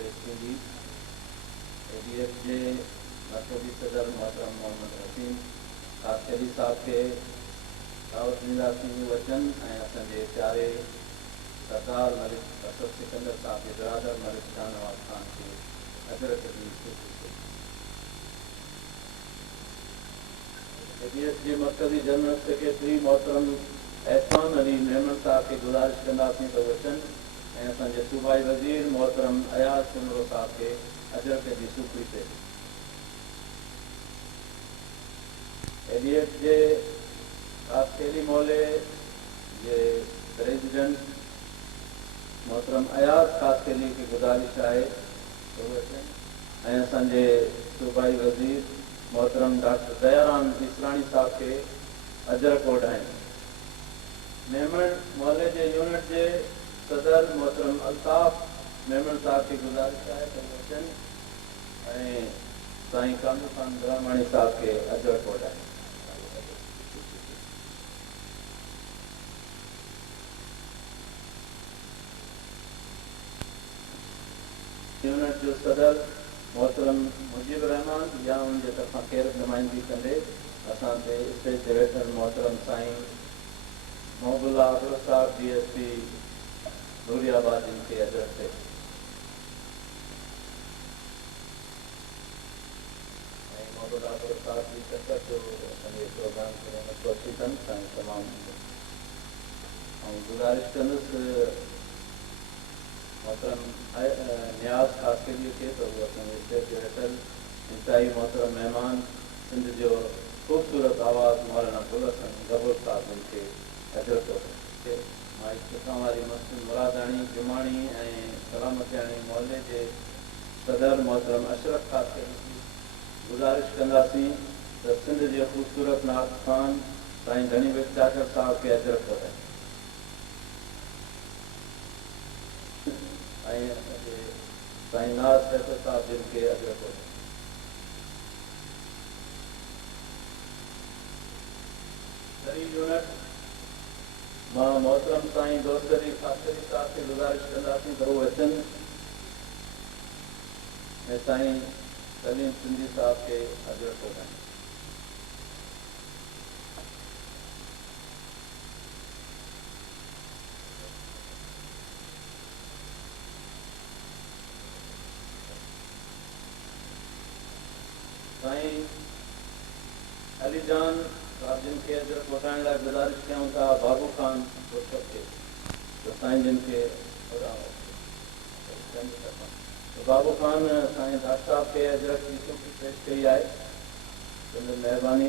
पेश थींदी। ADF जे मरकज़ी सदर मोहतरम मोहम्मद हसीन कासकली साहब खे दावत ॾींदासीं वचन ऐं असांजे प्यारे सरदार मलिक असद सिकंदर साहब के बिरादर मलिक शाहनवाज़ खान के अजरत जी ADF जे मरकज़ी जनरल सेक्रेटरी मोहतरम एहसान अली मेमन साहब के गुज़ारिश कंदासीं त वचन ऐं असांजे सूबाई वज़ीर मोहतरम अयाज कुमरो साहब के अजरत जी सूखड़ी ते ADF जे कासकेली मोहल्ले जे प्रेसिडेंट मोहतरम अयाज कासकेली की गुज़ारिश है ऐं असांजे सूबाई वज़ीर मोहतरम डॉक्टर दयाराम इसरानी साहब के अजरक ओढ़ाइनि। मेमन मोहल्ले के यूनिट के सदर मोहतरम अल्ताफ़ मेमन साहब की गुज़ारिश है त वचन ऐं साईं कामू खान ब्रह्मणी साहब के अजरक ओढ़ाइनि। यूनिट जो सदर मोहतरम मुजीब रहमान या उनके तरफा केर नुमाइंदगी कंदे असांजे स्टेट डायरेक्टर मोहतरम साईं मोहबुल्ला अब्दुल साहब DSP नूरियाबाद इनके अजरत थे मोहबुल्ला अब्दुल साहब की शिरकत जो असांजे प्रोग्राम खे मुतवफ़ी कनि साईं तमामु ऐं गुज़ारिश कंदुसि मोहतरम न्याज़ कासकेली के तो स्टेट डायरेक्टर इंतहाई मोहतरम मेहमान सिंध जो ख़ूबसूरत आवाज़ मौलाना गुल हसन गबूर साहब इनके अजरत माई सुखां वारी मस्जिद मुरादाणी जुमाणी ऐं सलामतियाणी मोहल्ले के सदर मोहतरम अशरफ कासकेली की गुज़ारिश कंदासीं त सिंध जे ख़ूबसूरत नात ख़ान साईं घणी विचाकर साहब के अजरत वधाए साईं नाज़ फैसल साहब जिनके अजरत वधाए। यूनिट मां मोहतरम साईं दोस्त अली कासकली साहब की गुज़ारिश कंदासीं त वचन ऐं साईं सलीम सिंधी साहब के अजरत वधाए। साईं अलीजान साहब जिनके अजरत वधाइण लाइ गुज़ारिश कयूं था बाबू खान दोस्त के तो साईं जिनके बाबू खान साईं डॉक्टर साहब के अजरत की सूखड़ी पेश कई है। महिरबानी।